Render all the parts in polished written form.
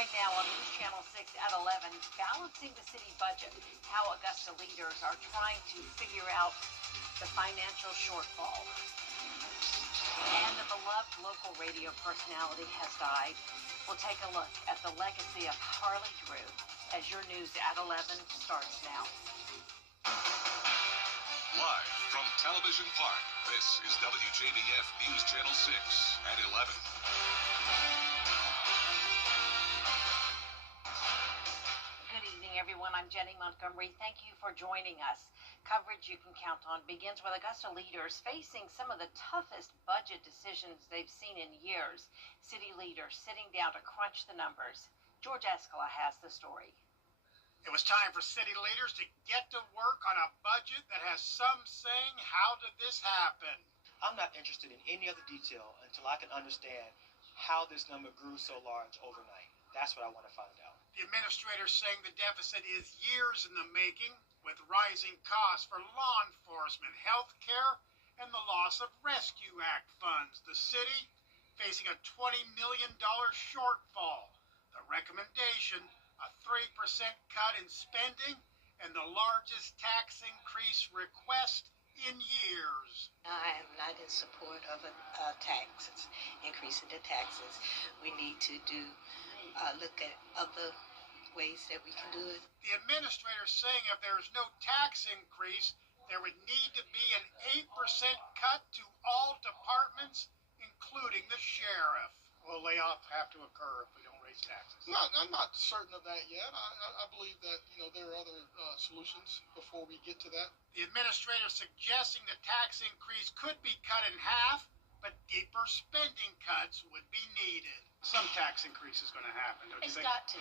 Right now on News Channel 6 at 11, balancing the city budget, how Augusta leaders are trying to figure out the financial shortfall. And a beloved local radio personality has died. We'll take a look at the legacy of Harley Drew as your News at 11 starts now. Live from Television Park, this is WJBF News Channel 6 at 11. Good evening, everyone. I'm Jenny Montgomery. Thank you for joining us. Coverage you can count on begins with Augusta leaders facing some of the toughest budget decisions they've seen in years. City leaders sitting down to crunch the numbers. George Escala has the story. It was time for city leaders to get to work on a budget that has some saying, how did this happen? I'm not interested in any other detail until I can understand how this number grew so large overnight. That's what I want to find out. The administrators saying the deficit is years in the making, with rising costs for law enforcement, health care, and the loss of Rescue Act funds. The city facing a $20 million shortfall. The recommendation, a 3% cut in spending, and the largest tax increase request in years. I am not in support of a taxes, increasing the taxes. We need to look at other ways that we can do it. The administrators saying if there is no tax increase, there would need to be an 8% cut to all departments, including the sheriff. Will layoffs have to occur if we don't raise taxes? No, I'm not certain of that yet. I believe that there are other solutions before we get to that. The administrator suggesting the tax increase could be cut in half, but deeper spending cuts would be needed. Some tax increase is going to happen, don't you think? It's got to.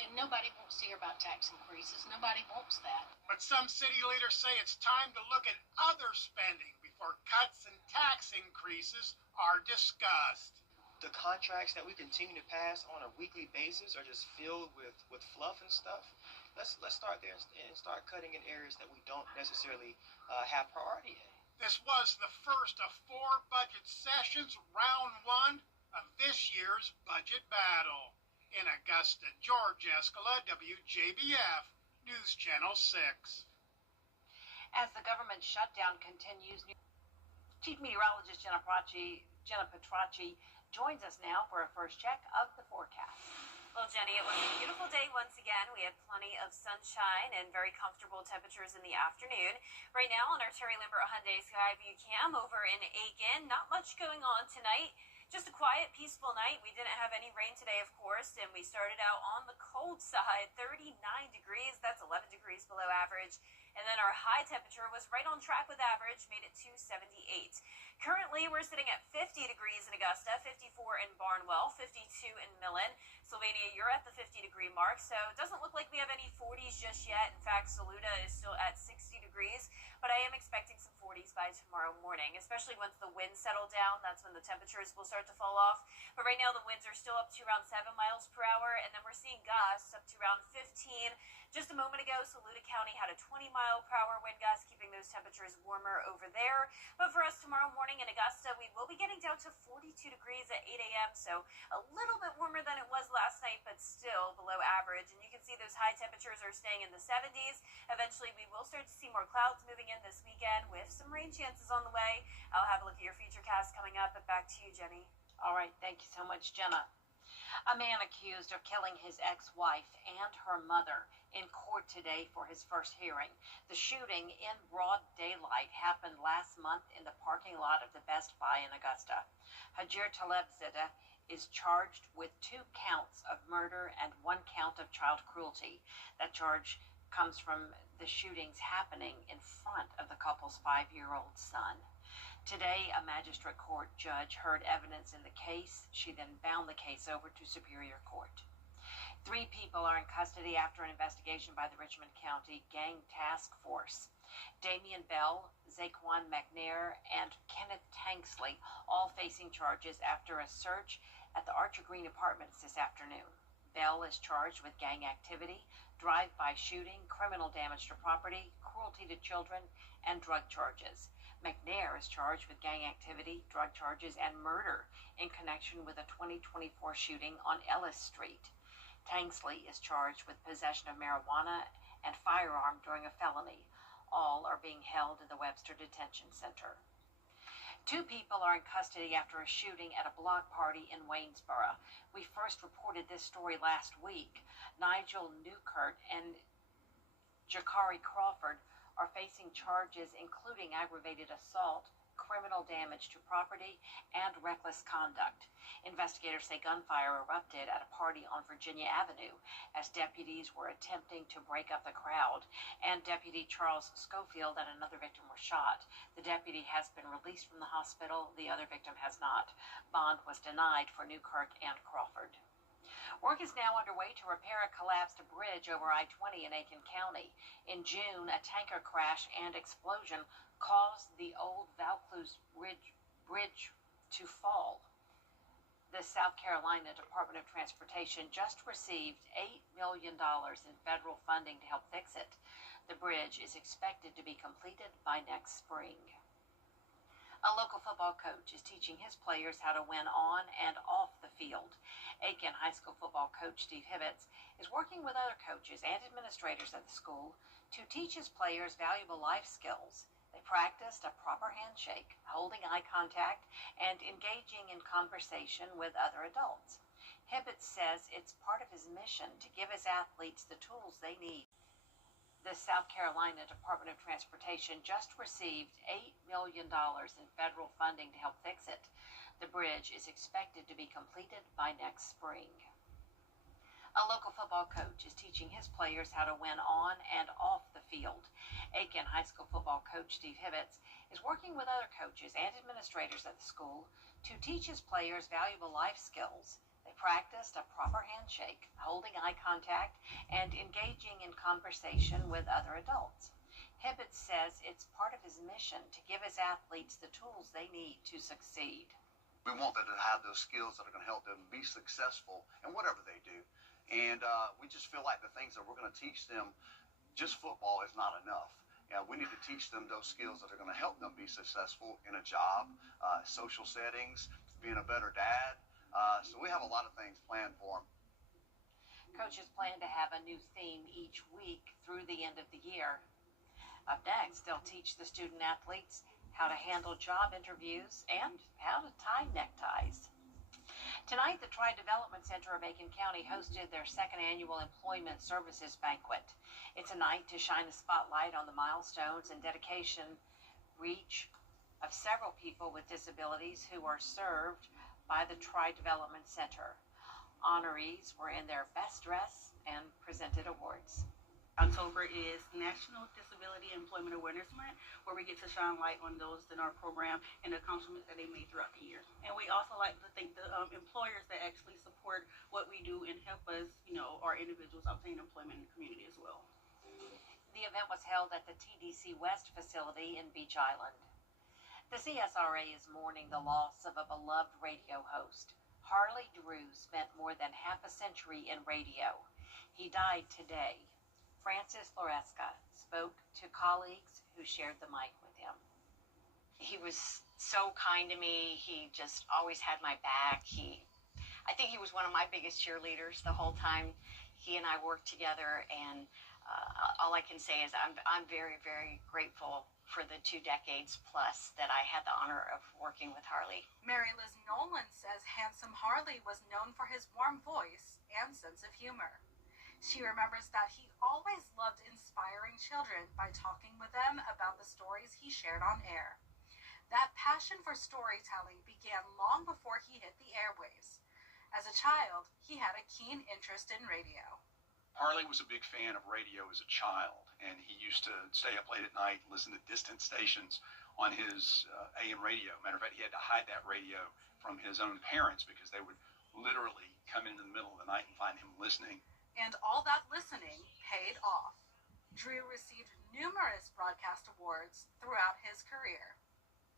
And nobody wants to hear about tax increases. Nobody wants that. But some city leaders say it's time to look at other spending before cuts and tax increases are discussed. The contracts that we continue to pass on a weekly basis are just filled with fluff and stuff. Let's start there and start cutting in areas that we don't necessarily have priority in. This was the first of 4 budget sessions, round 1 of this year's budget battle. In Augusta, George Escala, WJBF, News Channel 6. As the government shutdown continues, Chief Meteorologist Jenna Petracci joins us now for a first check of the forecast. Well, Jenny, it was a beautiful day once again. We had plenty of sunshine and very comfortable temperatures in the afternoon. Right now on our Terry Limbert Hyundai Skyview Cam over in Aiken, not much going on tonight. Just a quiet, peaceful night. We didn't have any rain today, of course, and we started out on the cold side, 39 degrees. That's 11 degrees below average. And then our high temperature was right on track with average, made it 278. Currently, we're sitting at 50 degrees in Augusta, 54 in Barnwell, 52 in Millen. Sylvania, you're at the 50-degree mark, so it doesn't look like we have any 40s just yet. In fact, Saluda is still at 60 degrees, but I am expecting some 40s by tomorrow morning, especially once the winds settle down. That's when the temperatures will start to fall off. But right now, the winds are still up to around 7 miles per hour, and then we're seeing gusts up to around 15. Just a moment ago, Saluda County had a 20-mile-per-hour wind gust, keeping those temperatures warmer over there. But for us tomorrow morning in Augusta, we will be getting down to 42 degrees at 8 a.m., so a little bit warmer than it was last night, but still below average. And you can see those high temperatures are staying in the 70s. Eventually, we will start to see more clouds moving in this weekend with some rain chances on the way. I'll have a look at your futurecast coming up, but back to you, Jenny. All right, thank you so much, Jenna. A man accused of killing his ex-wife and her mother in court today for his first hearing. The shooting in broad daylight happened last month in the parking lot of the Best Buy in Augusta. Hajer Talebzadeh is charged with 2 counts of murder and 1 count of child cruelty. That charge comes from the shootings happening in front of the couple's 5-year-old son. Today, a magistrate court judge heard evidence in the case. She then bound the case over to Superior Court. 3 people are in custody after an investigation by the Richmond County Gang Task Force. Damian Bell, Zaquan McNair, and Kenneth Tanksley all facing charges after a search at the Archer Green Apartments this afternoon. Bell is charged with gang activity, drive-by shooting, criminal damage to property, cruelty to children, and drug charges. McNair is charged with gang activity, drug charges, and murder in connection with a 2024 shooting on Ellis Street. Tanksley is charged with possession of marijuana and firearm during a felony. All are being held in the Webster Detention Center. 2 people are in custody after a shooting at a block party in Waynesboro. We first reported this story last week. Nigel Newkirk and Jakari Crawford are facing charges including aggravated assault, criminal damage to property, and reckless conduct. Investigators say gunfire erupted at a party on Virginia Avenue as deputies were attempting to break up the crowd, and Deputy Charles Schofield and another victim were shot. The deputy has been released from the hospital. The other victim has not. Bond was denied for Newkirk and Crawford. Work is now underway to repair a collapsed bridge over I-20 in Aiken County. In June, a tanker crash and explosion caused the old Vaucluse bridge to fall. The South Carolina Department of Transportation just received $8 million in federal funding to help fix it. The bridge is expected to be completed by next spring. A local football coach is teaching his players how to win on and off the field. Aiken High School football coach Steve Hibbets is working with other coaches and administrators at the school to teach his players valuable life skills. They practiced a proper handshake, holding eye contact, and engaging in conversation with other adults. Hibbets says it's part of his mission to give his athletes the tools they need. The South Carolina Department of Transportation just received $8 million in federal funding to help fix it. The bridge is expected to be completed by next spring. A local football coach is teaching his players how to win on and off the field. Aiken High School football coach Steve Hibbets is working with other coaches and administrators at the school to teach his players valuable life skills. They practiced a proper handshake, holding eye contact, and engaging in conversation with other adults. Hibbets says it's part of his mission to give his athletes the tools they need to succeed. We want them to have those skills that are going to help them be successful in whatever they do. And we just feel like the things that we're going to teach them, just football is not enough. We need to teach them those skills that are going to help them be successful in a job, social settings, being a better dad. So we have a lot of things planned for them. Coaches plan to have a new theme each week through the end of the year. Up next, they'll teach the student athletes how to handle job interviews and how to tie neckties. Tonight, the Tri-Development Center of Aiken County hosted their second annual Employment Services Banquet. It's a night to shine a spotlight on the milestones and dedication reach of several people with disabilities who are served by the Tri-Development Center. Honorees were in their best dress and presented awards. October is National Disability Employment Awareness Month, where we get to shine light on those in our program and the accomplishments that they made throughout the year. And we also like to thank the employers that actually support what we do and help us, our individuals obtain employment in the community as well. The event was held at the TDC West facility in Beach Island. The CSRA is mourning the loss of a beloved radio host. Harley Drew spent more than half a century in radio. He died today. Francis Loresca spoke to colleagues who shared the mic with him. He was so kind to me. He just always had my back. I think he was one of my biggest cheerleaders the whole time he and I worked together. And all I can say is I'm very, very grateful for the 2 decades plus that I had the honor of working with Harley. Mary Liz Nolan says handsome Harley was known for his warm voice and sense of humor. She remembers that he always loved inspiring children by talking with them about the stories he shared on air. That passion for storytelling began long before he hit the airwaves. As a child, he had a keen interest in radio. Harley was a big fan of radio as a child, and he used to stay up late at night and listen to distant stations on his AM radio. Matter of fact, he had to hide that radio from his own parents because they would literally come in the middle of the night and find him listening. And all that listening paid off. Drew received numerous broadcast awards throughout his career.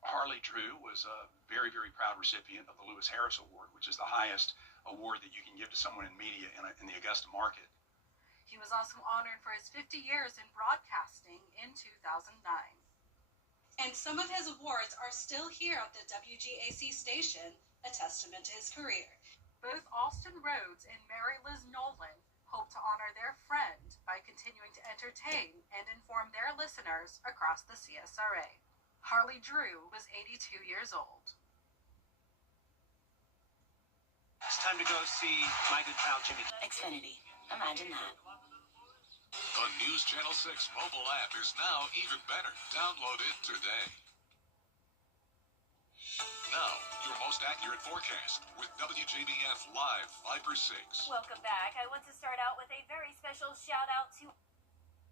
Harley Drew was a very, very proud recipient of the Lewis Harris Award, which is the highest award that you can give to someone in media in the Augusta market. He was also honored for his 50 years in broadcasting in 2009. And some of his awards are still here at the WGAC station, a testament to his career. Both Austin Rhodes and Mary Liz Nolan entertain and inform their listeners across the CSRA. Harley Drew was 82 years old. It's time to go see my good pal Jimmy. Xfinity. Imagine that. The News Channel 6 mobile app is now even better. Download it today. Now, your most accurate forecast with WJBF Live 5/6. Welcome back. I want to start out with a very special shout out to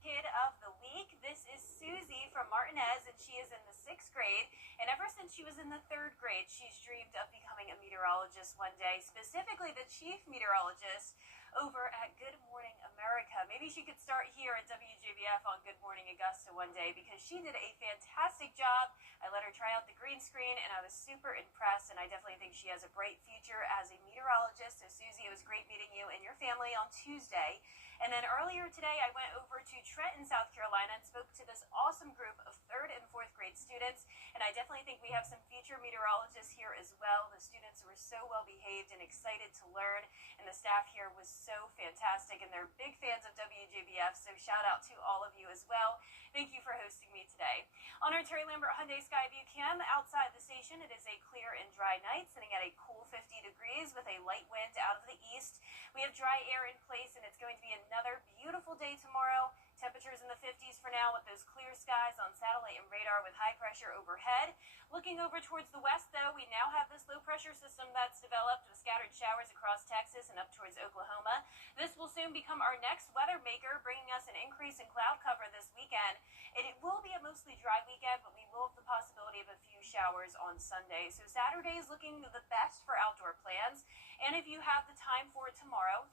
Kid of the Week. This is Susie from Martinez, and she is in the 6th grade. And ever since she was in the 3rd grade, she's dreamed of becoming a meteorologist one day, specifically the chief meteorologist over at Good Morning America. Maybe she could start here at WJBF on Good Morning Augusta one day, because she did a fantastic job. I let her try out the green screen, and I was super impressed, and I definitely think she has a bright future as a meteorologist. So Susie, it was great meeting you and your family on Tuesday. And then earlier today, I went over to Trenton, South Carolina, and spoke to this awesome group of 3rd and 4th grade students. And I definitely think we have some future meteorologists here as well. The students were so well behaved and excited to learn, and the staff here was so fantastic, and they're big fans of WJBF, so shout out to all of you as well. Thank you for hosting me today. On our Terry Lambert Hyundai Skyview cam outside the station, it is a clear and dry night, sitting at a cool 50 degrees with a light wind out of the east. We have dry air in place, and it's going to be another beautiful day tomorrow. Temperatures in the 50s for now, with those clear skies on satellite and radar with high pressure overhead. Looking over towards the west, though, we now have this low pressure system that's developed with scattered showers across Texas and up towards Oklahoma. This will soon become our next weather maker, bringing us an increase in cloud cover this weekend. It will be a mostly dry weekend, but we will have the possibility of a few showers on Sunday. So Saturday is looking the best for outdoor plans. And if you have the time for tomorrow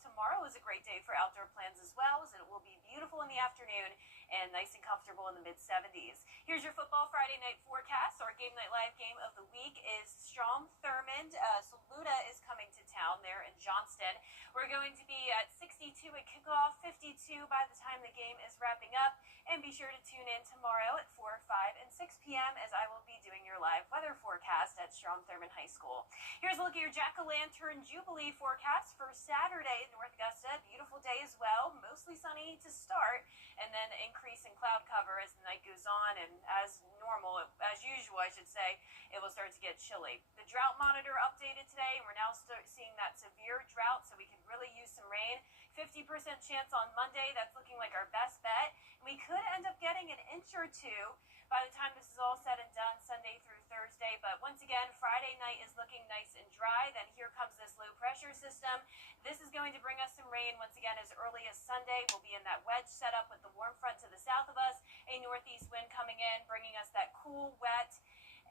is a great day for outdoor plans as well, as it will be beautiful in the afternoon and nice and comfortable in the mid-70s. Here's your football Friday night forecast. Our game night live game of the week is Strom-Thurmond. Saluda is coming to town there in Johnston. We're going to be at 62 at kickoff, 52 by the time the game is wrapping up. And be sure to tune in tomorrow at 4, 5, and 6 p.m. as I will be doing your live weather forecast at Strom-Thurmond High School. Here's a look at your Jack-O-Lantern Jubilee forecast for Saturday in North Augusta. Beautiful day as well. Mostly sunny to start, and then increase in cloud cover as the night goes on, and as normal, as usual, I should say, it will start to get chilly. The drought monitor updated today, and we're now seeing that severe drought, so we could really use some rain. 50% chance on Monday. That's looking like our best bet. And we could end up getting an inch or two by the time this is all said and done, Sunday through Thursday. But once again, Friday night is looking nice and dry. Then here comes this low pressure system. This is going to bring us some rain once again as early as Sunday. We'll be in that wedge setup with the warm front to the south of us, a northeast wind coming in, bringing us that cool, wet,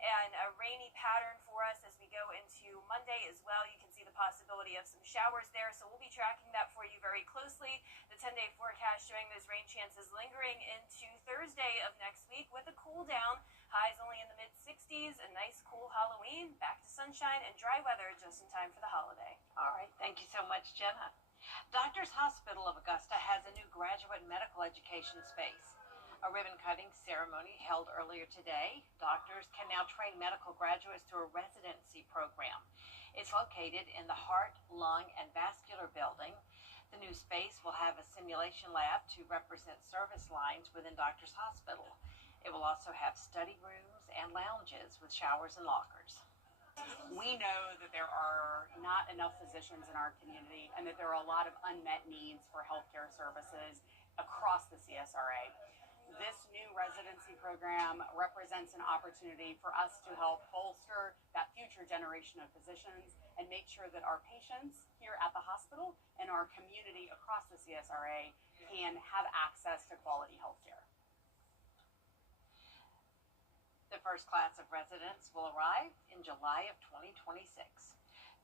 and a rainy pattern for us as we go into Monday as well. You can see the possibility of some showers there, so we'll be tracking that for you very closely. The 10-day forecast showing those rain chances lingering into Thursday of next week with a cool down. Highs only in the mid-60s, a nice cool Halloween, back to sunshine and dry weather just in time for the holiday. All right, thank you so much, Jenna. Doctors Hospital of Augusta has a new graduate medical education space. A ribbon-cutting ceremony held earlier today. Doctors can now train medical graduates through a residency program. It's located in the Heart, Lung, and Vascular Building. The new space will have a simulation lab to represent service lines within Doctors Hospital. It will also have study rooms and lounges with showers and lockers. We know that there are not enough physicians in our community, and that there are a lot of unmet needs for healthcare services across the CSRA. This new residency program represents an opportunity for us to help bolster that future generation of physicians and make sure that our patients here at the hospital and our community across the CSRA can have access to quality health care. The first class of residents will arrive in July of 2026.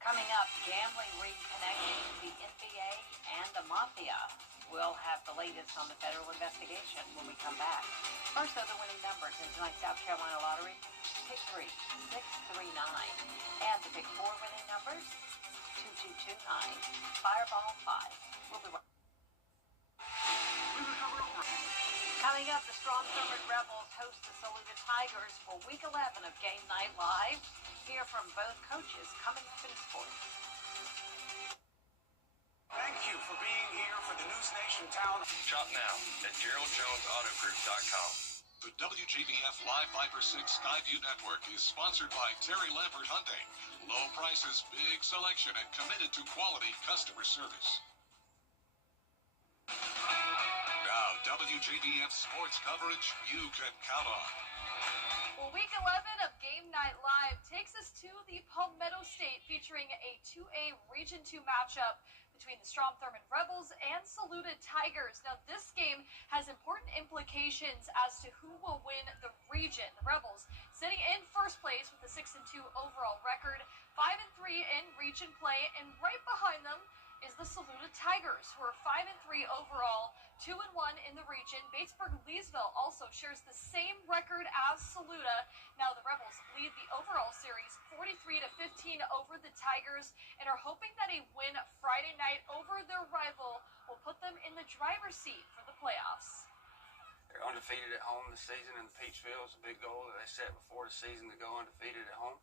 Coming up, gambling reconnecting the NBA and the Mafia. We'll have the latest on the federal investigation when we come back. First, though, the winning numbers in tonight's South Carolina Lottery: pick 3, 639. And the pick 4 winning numbers: 2229. Fireball 5. We'll be right. Coming up, the Strom-Thurmond Rebels host the Saluda Tigers for Week 11 of Game Night Live. Hear from both coaches coming up in sports. Thank you for being here for the News Nation Town. Shop now at GeraldJonesAutoGroup.com. The WJBF Live Viper 6 Skyview Network is sponsored by Terry Lambert Hyundai. Low prices, big selection, and committed to quality customer service. Now, WJBF sports coverage you can count on. Well, week 11 of Game Night Live takes us to the Palmetto State, featuring a 2A Region 2 matchup between the Strom Thurmond Rebels and Saluda Tigers. Now, this game has important implications as to who will win the region. The Rebels sitting in first place with a 6-2 overall record, 5-3 in region play, and right behind them is the Saluda Tigers, who are 5-3 overall, 2-1 in the region. Batesburg-Leesville also shares the same record as Saluda. Now the Rebels lead the overall series 43-15 over the Tigers and are hoping that a win Friday night over their rival will put them in the driver's seat for the playoffs. They're undefeated at home this season, and Peachville is a big goal that they set before the season to go undefeated at home.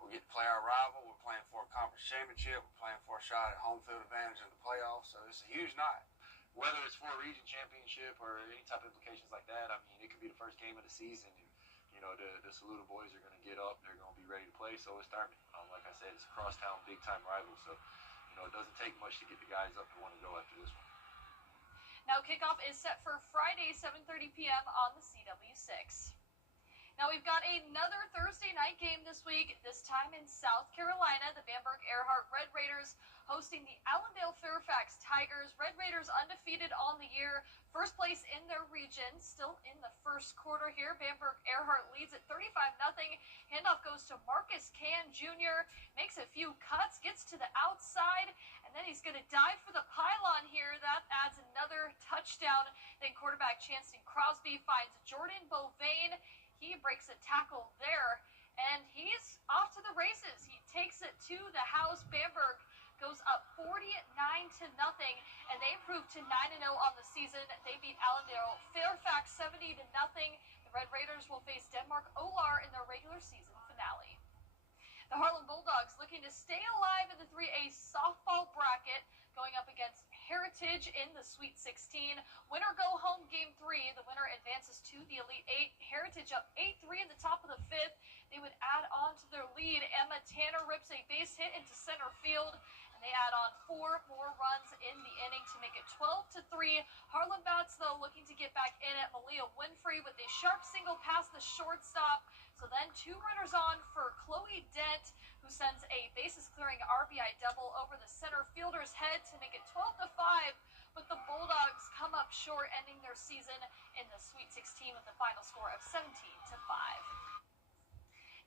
We get to play our rival. We're playing for a conference championship. We're playing for a shot at home field advantage in the playoffs. So it's a huge night. Whether it's for a region championship or any type of implications like that, I mean, it could be the first game of the season. And, you know, the Saluda boys are going to get up. They're going to be ready to play. So is Thurmond. Like I said, it's a crosstown, big-time rival. So, you know, it doesn't take much to get the guys up to want to go after this one. Now kickoff is set for Friday, 7:30 p.m. on the CW6. Now we've got another Thursday night game this week, this time in South Carolina. The Bamberg-Ehrhardt Red Raiders hosting the Allendale-Fairfax Tigers. Red Raiders undefeated on the year, first place in their region, still in the first quarter here. Bamberg-Ehrhardt leads at 35-0. Handoff goes to Marcus Can Jr., makes a few cuts, gets to the outside, and then he's going to dive for the pylon here. That adds another touchdown. Then quarterback Chanston Crosby finds Jordan Beauvain. He breaks a tackle there, and he's off to the races. He takes it to the house. Bamberg goes up 49-0, and they improve to 9-0 on the season. They beat Allendale Fairfax 70-0. The Red Raiders will face Denmark Olar in their regular season finale. The Harlan Bulldogs looking to stay alive in the 3A softball bracket, going up against Heritage in the Sweet 16. Winner go home game 3. The winner advances to the Elite 8. Heritage up 8-3 in the top of the 5th. They would add on to their lead. Emma Tanner rips a base hit into center field, and they add on 4 more runs in the inning to make it 12-3. Harlan bats, though, looking to get back in it. Malia Winfrey with a sharp single past the shortstop. So then 2 runners on for Chloe Dent, who sends a bases-clearing RBI double over the center fielder's head to make it 12-5. But the Bulldogs come up short, ending their season in the Sweet 16 with a final score of 17-5.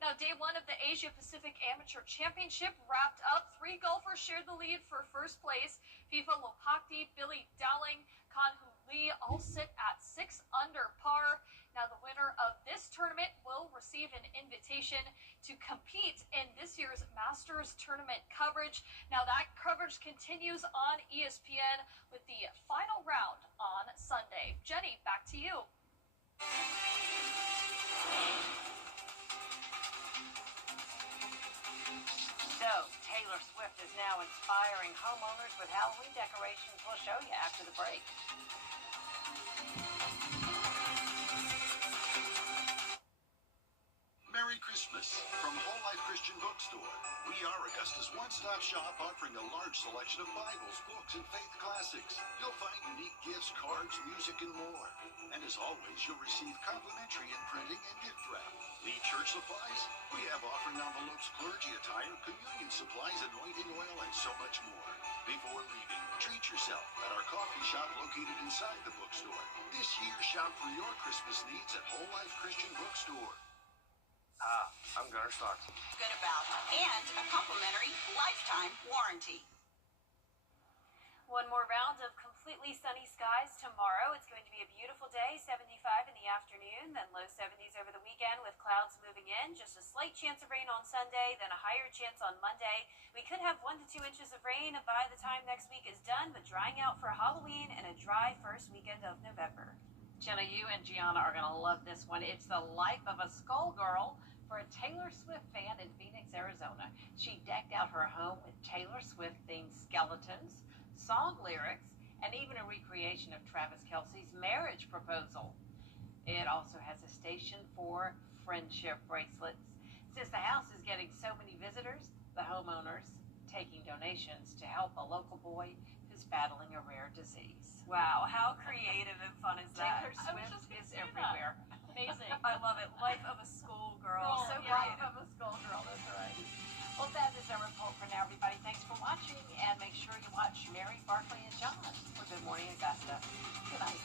Now, day 1 of the Asia Pacific Amateur Championship wrapped up. 3 golfers shared the lead for first place. FIFA Lopakti, Billy Dowling, Kanhu Lee all sit at 6 under par. Now, the winner of this tournament will receive an invitation to compete in this year's Masters Tournament coverage. Now, that coverage continues on ESPN with the final round on Sunday. Jenny, back to you. So, Taylor Swift is now inspiring homeowners with Halloween decorations. We'll show you after the break. Merry Christmas from Whole Life Christian Bookstore. We are Augusta's one-stop shop offering a large selection of Bibles, books, and faith classics. You'll find unique gifts, cards, music, and more. And as always, you'll receive complimentary printing and gift wrap. Need church supplies? We have offering envelopes, clergy attire, communion supplies, anointing oil, and so much more. Before leaving, treat yourself at our coffee shop located inside the bookstore. This year, shop for your Christmas needs at Whole Life Christian Bookstore. I'm Gunnar Starks. Good about, and a complimentary lifetime warranty. One more round of completely sunny skies tomorrow. It's going to be a beautiful day, 75 in the afternoon, then low 70s over the weekend with clouds moving in. Just a slight chance of rain on Sunday, then a higher chance on Monday. We could have 1 to 2 inches of rain by the time next week is done, but drying out for Halloween and a dry first weekend of November. Jenna, you and Gianna are going to love this one. It's the life of a skullgirl for a Taylor Swift fan in Phoenix, Arizona. She decked out her home with Taylor Swift-themed skeletons, song lyrics, and even a recreation of Travis Kelce's marriage proposal. It also has a station for friendship bracelets. Since the house is getting so many visitors, the homeowners taking donations to help a local boy who's battling a rare disease. Wow, how creative and fun is that? Taylor Swift is everywhere. Amazing. I love it. Life of a schoolgirl. So Life creative. of a schoolgirl, that's right. Well, that is our report for now, everybody. Thanks for watching, and make sure you watch Mary, Barkley, and John for Good Morning Augusta. Good night.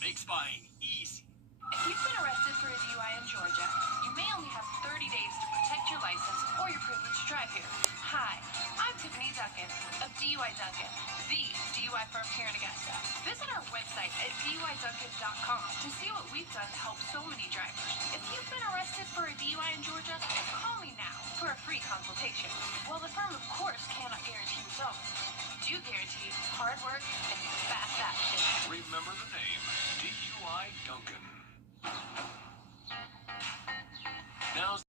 Makes buying easy. If you've been arrested for a DUI in Georgia, you may only have 30 days to protect your license or your privilege to drive here. Hi, I'm Tiffany Duncan of DUI Duncan, the DUI firm here in Augusta. Visit our website at DUIDuncan.com to see what we've done to help so many drivers. If you've been arrested for a DUI in Georgia, call me now for a free consultation. While the firm, of course, cannot guarantee results, we do guarantee hard work and fast action. Remember the name, DUI Duncan.